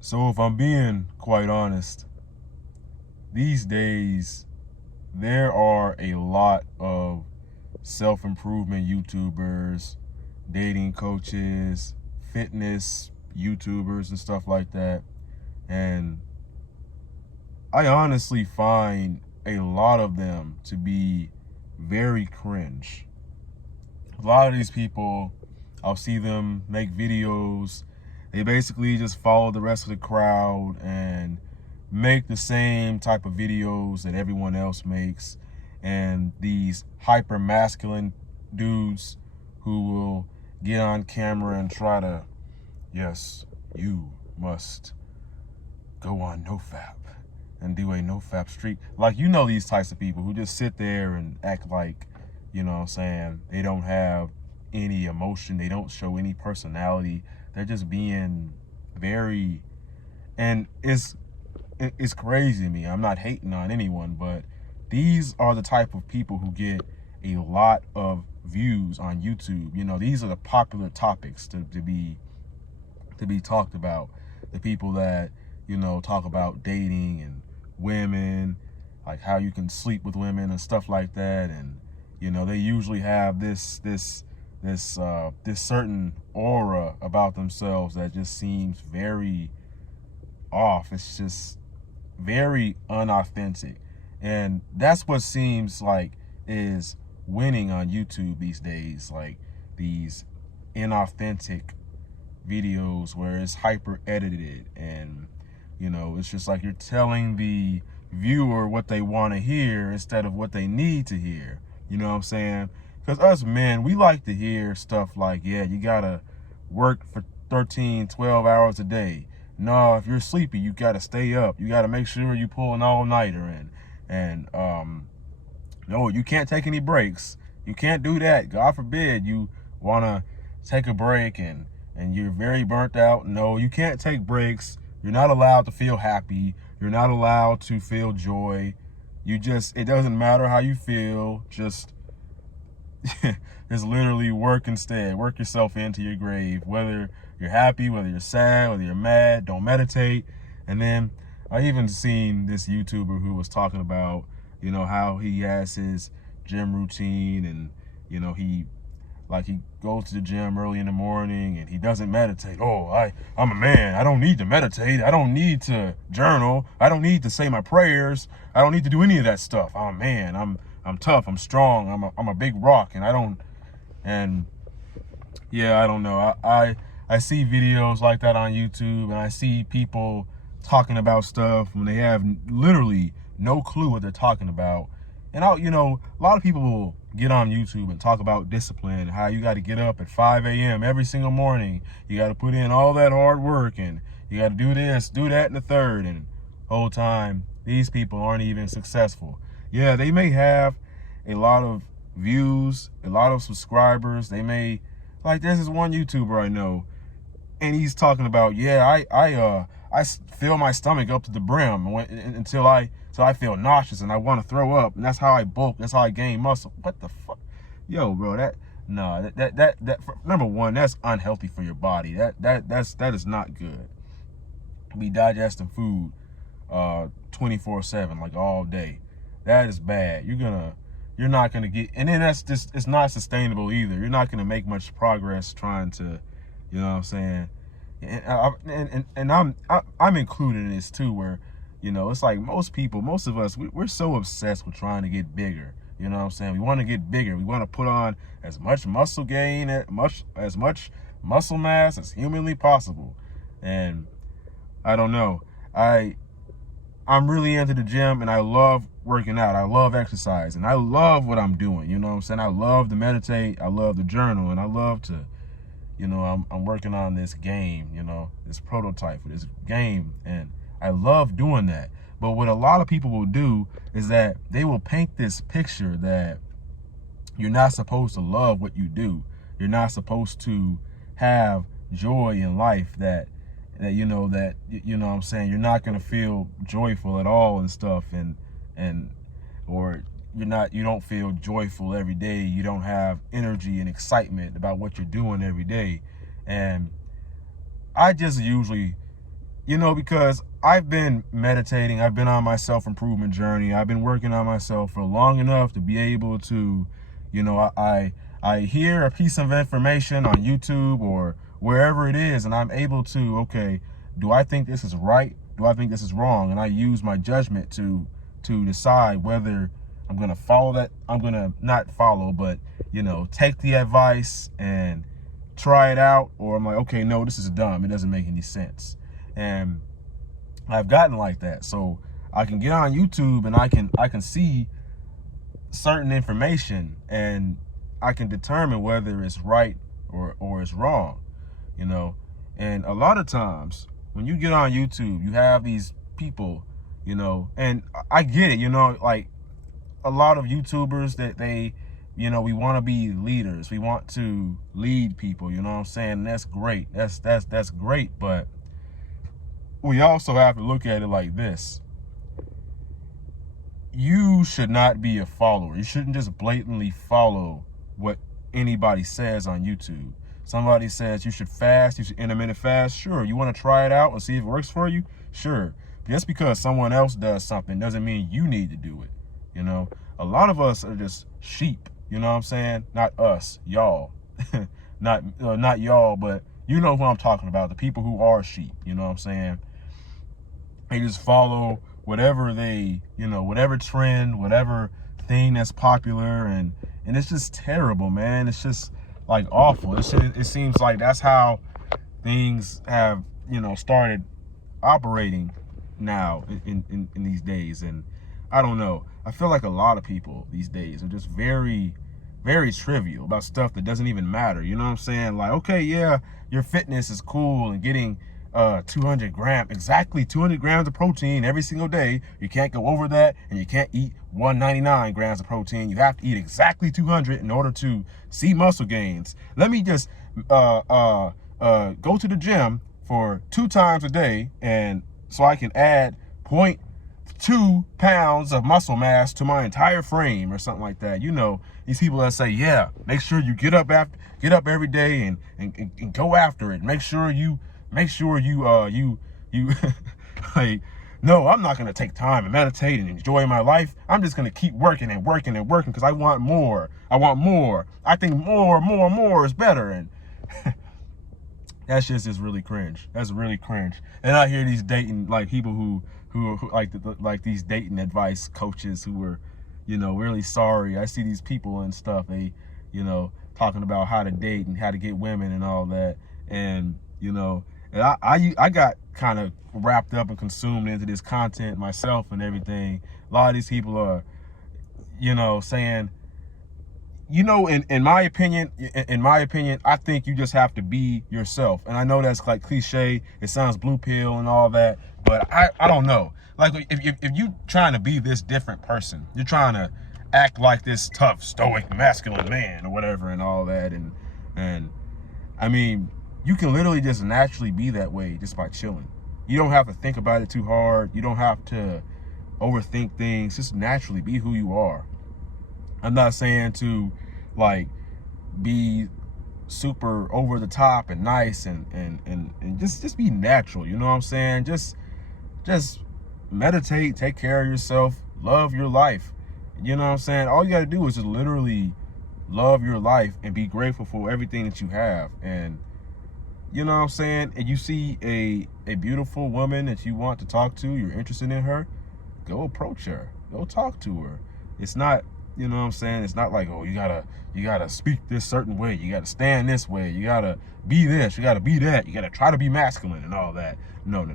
So if I'm being quite honest, these days there are a lot of self-improvement YouTubers, dating coaches, fitness YouTubers and stuff like that. And I honestly find a lot of them to be very cringe. A lot of these people, I'll see them make videos. They basically just follow the rest of the crowd and make the same type of videos that everyone else makes. And these hyper masculine dudes who will get on camera and try to, yes, you must go on NoFap and do a NoFap streak. Like, you know, these types of people who just sit there and act like, you know what I'm saying, they don't have any emotion, they don't show any personality. They're just being very, and it's crazy to me. I'm not hating on anyone, but these are the type of people who get a lot of views on YouTube. You know, these are the popular topics to be talked about. The people that, you know, talk about dating and women, like how you can sleep with women and stuff like that. And, you know, they usually have this certain aura about themselves that just seems very off. It's just very unauthentic. And that's what seems like is winning on YouTube these days, like these inauthentic videos where it's hyper edited, and you know, it's just like you're telling the viewer what they want to hear instead of what they need to hear. You know what I'm saying? Because us men, we like to hear stuff like, yeah, you gotta work for 13, 12 hours a day. No, if you're sleepy, you gotta stay up. You gotta make sure you pull an all-nighter in. And no, you can't take any breaks. You can't do that. God forbid you wanna take a break and you're very burnt out. No, you can't take breaks. You're not allowed to feel happy. You're not allowed to feel joy. It doesn't matter how you feel. Just literally work instead. Work yourself into your grave. Whether you're happy, whether you're sad, whether you're mad, don't meditate. And then I even seen this YouTuber who was talking about, you know, how he has his gym routine, and, you know, he goes to the gym early in the morning and he doesn't meditate. Oh, I'm a man. I don't need to meditate. I don't need to journal. I don't need to say my prayers. I don't need to do any of that stuff. I'm a man. I'm tough. I'm strong. I'm a big rock, and I don't. And yeah, I don't know. I see videos like that on YouTube, and I see people talking about stuff when they have literally no clue what they're talking about. And you know, a lot of people will get on YouTube and talk about discipline, how you got to get up at 5 a.m. every single morning. You got to put in all that hard work, and you got to do this, do that, and the third. And the whole time, these people aren't even successful. Yeah, they may have a lot of views, a lot of subscribers. They may, like, there's this one YouTuber I know, and he's talking about, yeah, I fill my stomach up to the brim until I feel nauseous and I want to throw up, and that's how I bulk, that's how I gain muscle. What the fuck, yo, bro? Number one, that's unhealthy for your body. That is not good. Be digesting food 24/7, like all day. That is bad. You're not gonna get, and then that's just, it's not sustainable either. You're not gonna make much progress trying to, you know what I'm saying? And I'm included in this too, where, you know, it's like most of us, we're so obsessed with trying to get bigger. You know what I'm saying? We want to get bigger. We want to put on as much muscle gain, as much muscle mass as humanly possible. And I don't know. I'm really into the gym, and I love working out. I love exercise, and I love what I'm doing. You know what I'm saying? I love to meditate. I love to journal, and I love to, you know, I'm working on this game, you know, this prototype for this game, and I love doing that. But what a lot of people will do is that they will paint this picture that you're not supposed to love what you do. You're not supposed to have joy in life, that you know what I'm saying, you're not going to feel joyful at all and stuff, and or you don't feel joyful every day. You don't have energy and excitement about what you're doing every day. And I just usually because I've been meditating, I've been on my self-improvement journey, I've been working on myself for long enough to be able to, I hear a piece of information on YouTube or wherever it is, and I'm able to, okay, do I think this is right? Do I think this is wrong? And I use my judgment to decide whether I'm gonna follow that. I'm gonna not follow, but take the advice and try it out, or I'm like, okay, no, this is dumb. It doesn't make any sense. And I've gotten like that. So I can get on YouTube and I can see certain information and I can determine whether it's right or it's wrong, And a lot of times when you get on YouTube, you have these people, and I get it, like a lot of YouTubers that we want to be leaders. We want to lead people, you know what I'm saying? That's great. That's great, but we also have to look at it like this. You should not be a follower. You shouldn't just blatantly follow what anybody says on YouTube. Somebody says you should fast, you should intermittent fast. Sure, you want to try it out and see if it works for you? Sure. Just because someone else does something doesn't mean you need to do it. A lot of us are just sheep, you know what I'm saying? Not us, y'all. not y'all, but you know who I'm talking about, the people who are sheep, you know what I'm saying? They just follow whatever whatever trend, whatever thing that's popular, and it's just terrible, man. It's just like awful. It seems like that's how things have, started operating now in these days. And I don't know. I feel like a lot of people these days are just very, very trivial about stuff that doesn't even matter. You know what I'm saying? Like, okay, yeah, your fitness is cool and getting 200 grams of protein every single day. You can't go over that, and you can't eat 199 grams of protein. You have to eat exactly 200 in order to see muscle gains. Let me just go to the gym for 2 times a day, and so I can add 0.2 pounds of muscle mass to my entire frame or something like that. These people that say, yeah, make sure you get up every day and go after it. Make sure you like, no, I'm not going to take time and meditate and enjoy my life. I'm just going to keep working and working and working because I want more. I think more is better. And that shit is really cringe. That's really cringe. And I hear these dating, like, people who like these dating advice coaches who are, really sorry. I see these people and stuff, they, talking about how to date and how to get women and all that. And, and I got kind of wrapped up and consumed into this content myself and everything. A lot of these people are, saying, in my opinion, I think you just have to be yourself. And I know that's like cliche. It sounds blue pill and all that, but I don't know. Like, if you trying to be this different person, you're trying to act like this tough, stoic, masculine man or whatever and all that. And I mean, you can literally just naturally be that way just by chilling. You don't have to think about it too hard. You don't have to overthink things. Just naturally be who you are. I'm not saying to, like, be super over the top and nice and just be natural. You know what I'm saying? Just meditate, take care of yourself, love your life. You know what I'm saying? All you got to do is just literally love your life and be grateful for everything that you have. And you know what I'm saying? And you see a beautiful woman that you want to talk to, you're interested in her, go approach her, go talk to her. It's not, you know what I'm saying? It's not like, oh, you gotta speak this certain way, you gotta stand this way, you gotta be this, you gotta be that, you gotta try to be masculine and all that. No.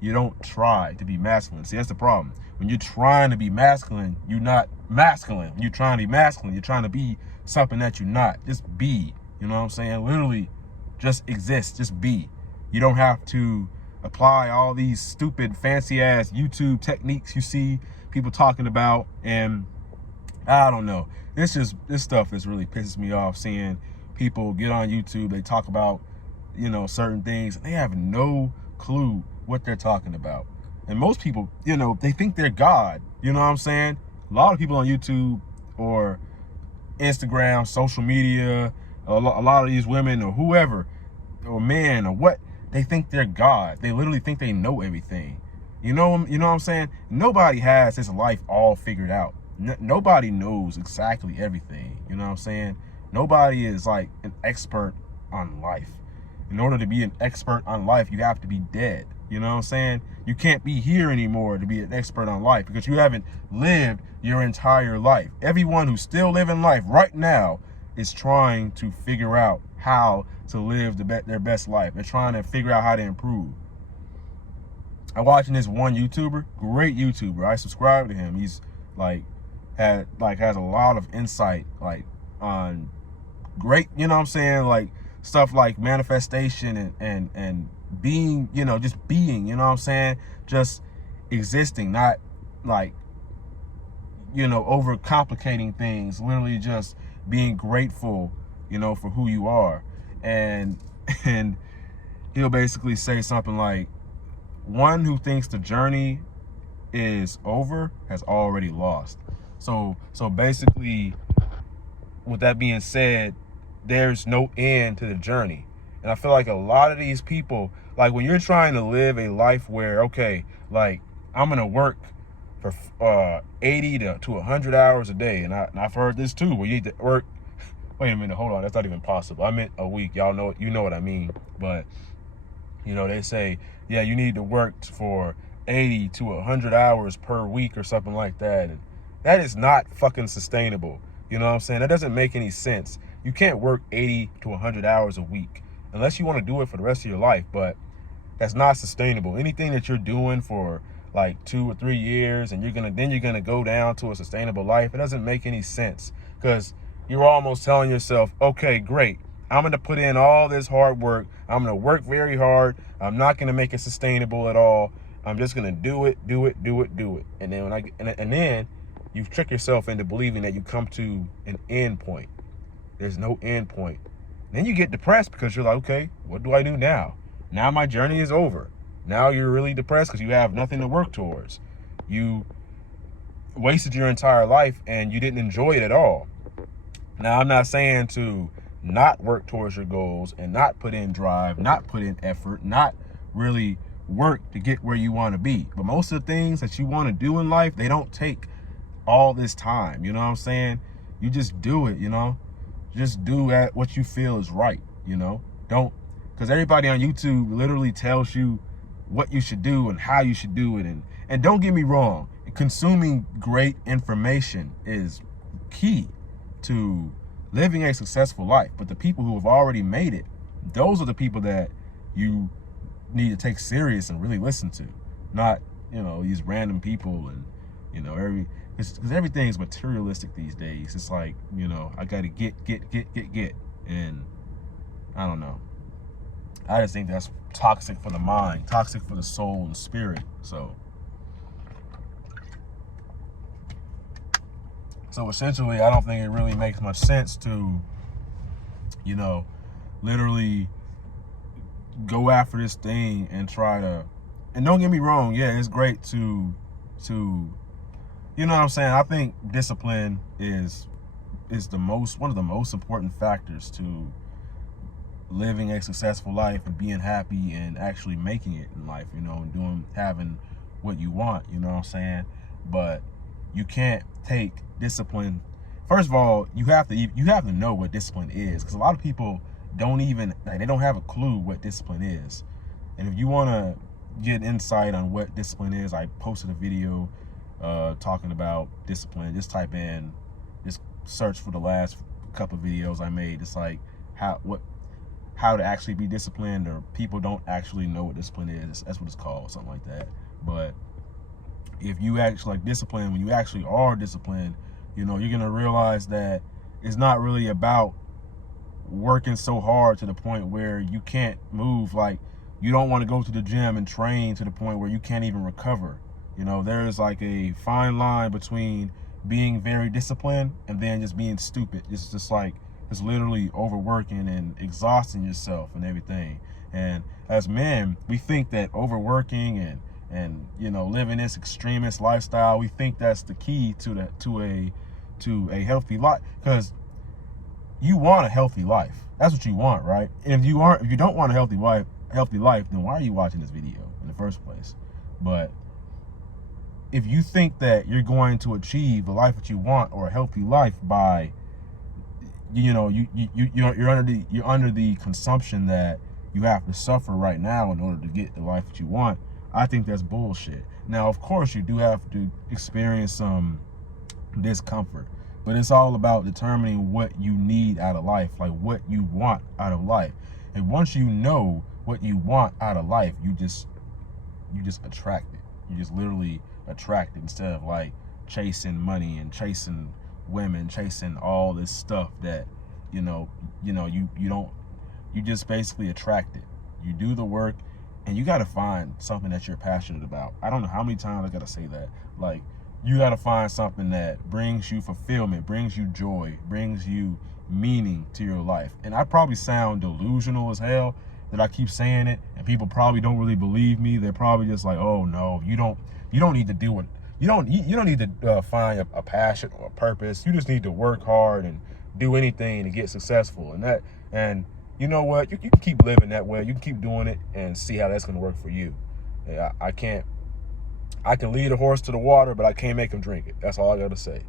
You don't try to be masculine. See, that's the problem. When you're trying to be masculine, you're not masculine. When you're trying to be masculine, you're trying to be something that you're not. Just be. You know what I'm saying? Literally, just exist. Just be. You don't have to apply all these stupid, fancy-ass YouTube techniques you see people talking about. And I don't know. This stuff is really pisses me off, seeing people get on YouTube. They talk about, certain things. They have no clue what they're talking about. And most people, they think they're God. You know what I'm saying? A lot of people on YouTube or Instagram, social media, a lot of these women or whoever or men or what, they think they're God. They literally think they know everything. You know what I'm saying? Nobody has his life all figured out. Nobody knows exactly everything. You know what I'm saying? Nobody is like an expert on life. In order to be an expert on life, you have to be dead. You know what I'm saying? You can't be here anymore to be an expert on life because you haven't lived your entire life. Everyone who's still living life right now is trying to figure out how to live their best life. They're trying to figure out how to improve. I'm watching this one YouTuber, great YouTuber. I subscribe to him. He's has a lot of insight on great, you know what I'm saying, stuff like manifestation and being, just being, you know what I'm saying, just existing, not overcomplicating things, literally just being grateful, for who you are. And he'll basically say something like, one who thinks the journey is over has already lost. So basically, with that being said, there's no end to the journey. And I feel like a lot of these people, when you're trying to live a life where, okay, I'm going to work for 80 to 100 hours a day. And I've heard this too, where you need to work. Wait a minute, hold on. That's not even possible. I meant a week. Y'all know, what I mean. But, they say, yeah, you need to work for 80 to 100 hours per week or something like that. And that is not fucking sustainable. You know what I'm saying? That doesn't make any sense. You can't work 80 to 100 hours a week unless you want to do it for the rest of your life. But that's not sustainable. Anything that you're doing for 2 or 3 years and you're gonna go down to a sustainable life, it doesn't make any sense, because you're almost telling yourself, okay, great, I'm gonna put in all this hard work, I'm gonna work very hard, I'm not gonna make it sustainable at all, I'm just gonna do it. And then and then you trick yourself into believing that you come to an end point. There's no end point. Then you get depressed because you're like, okay, what do I do now? Now my journey is over. Now you're really depressed because you have nothing to work towards. You wasted your entire life and you didn't enjoy it at all. Now, I'm not saying to not work towards your goals and not put in drive, not put in effort, not really work to get where you want to be. But most of the things that you want to do in life, they don't take all this time. You know what I'm saying? You just do it, Just do at what you feel is right, Don't, because everybody on YouTube literally tells you what you should do and how you should do it. And don't get me wrong, consuming great information is key to living a successful life. But the people who have already made it, those are the people that you need to take serious and really listen to, not, these random people and, because everything's materialistic these days. It's like, I got to get. And I don't know. I just think that's toxic for the mind, toxic for the soul and spirit. So essentially, I don't think it really makes much sense to, literally go after this thing and try to, and don't get me wrong, yeah, it's great to, you know what I'm saying? I think discipline is one of the most important factors to living a successful life and being happy and actually making it in life, and having what you want, you know what I'm saying? But you can't take discipline. First of all, you have to know what discipline is, because a lot of people don't even, they don't have a clue what discipline is. And if you want to get insight on what discipline is, I posted a video talking about discipline. Just search for the last couple of videos I made. It's like how to actually be disciplined, or people don't actually know what discipline is. That's what it's called, something like that. But if you actually discipline, when you actually are disciplined, you're going to realize that it's not really about working so hard to the point where you can't move. You don't want to go to the gym and train to the point where you can't even recover. There's a fine line between being very disciplined and then just being stupid. It's just it's literally overworking and exhausting yourself and everything. And as men, we think that overworking and living this extremist lifestyle, we think that's the key to a healthy life, because you want a healthy life. That's what you want, right? And if you don't want a healthy life, healthy life, then why are you watching this video in the first place? But if you think that you're going to achieve the life that you want or a healthy life by, you're under the consumption that you have to suffer right now in order to get the life that you want, I think that's bullshit. Now, of course, you do have to experience some discomfort, but it's all about determining what you need out of life, like what you want out of life. And once you know what you want out of life, you just attract it. You just literally attract it, instead of like chasing money and chasing women, chasing all this stuff that you don't. You just basically attract it. You do the work, and you got to find something that you're passionate about. I don't know how many times I got to say that. Like, you got to find something that brings you fulfillment, brings you joy, brings you meaning to your life. And I probably sound delusional as hell that I keep saying it, and people probably don't really believe me. They're probably just like, oh no, you don't need to do it. You don't need to find a passion or a purpose. You just need to work hard and do anything to get successful. And you know what? You can keep living that way. You can keep doing it and see how that's going to work for you. Yeah, I can lead a horse to the water, but I can't make him drink it. That's all I got to say.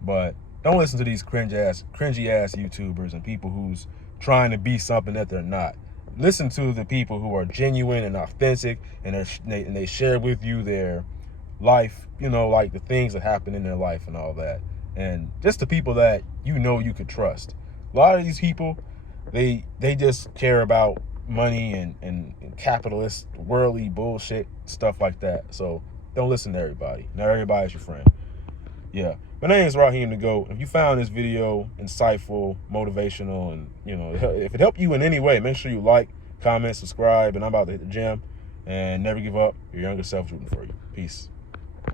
But don't listen to these cringy ass YouTubers and people who's trying to be something that they're not. Listen to the people who are genuine and authentic, and they share with you their life, like the things that happen in their life and all that. And just the people that you could trust. A lot of these people, they just care about money and capitalist, worldly bullshit, stuff like that. So don't listen to everybody. Not everybody's your friend. Yeah. My name is Raheem the Goat. If you found this video insightful, motivational, and if it helped you in any way, make sure you like, comment, subscribe, and I'm about to hit the gym. And never give up. Your younger self is rooting for you. Peace.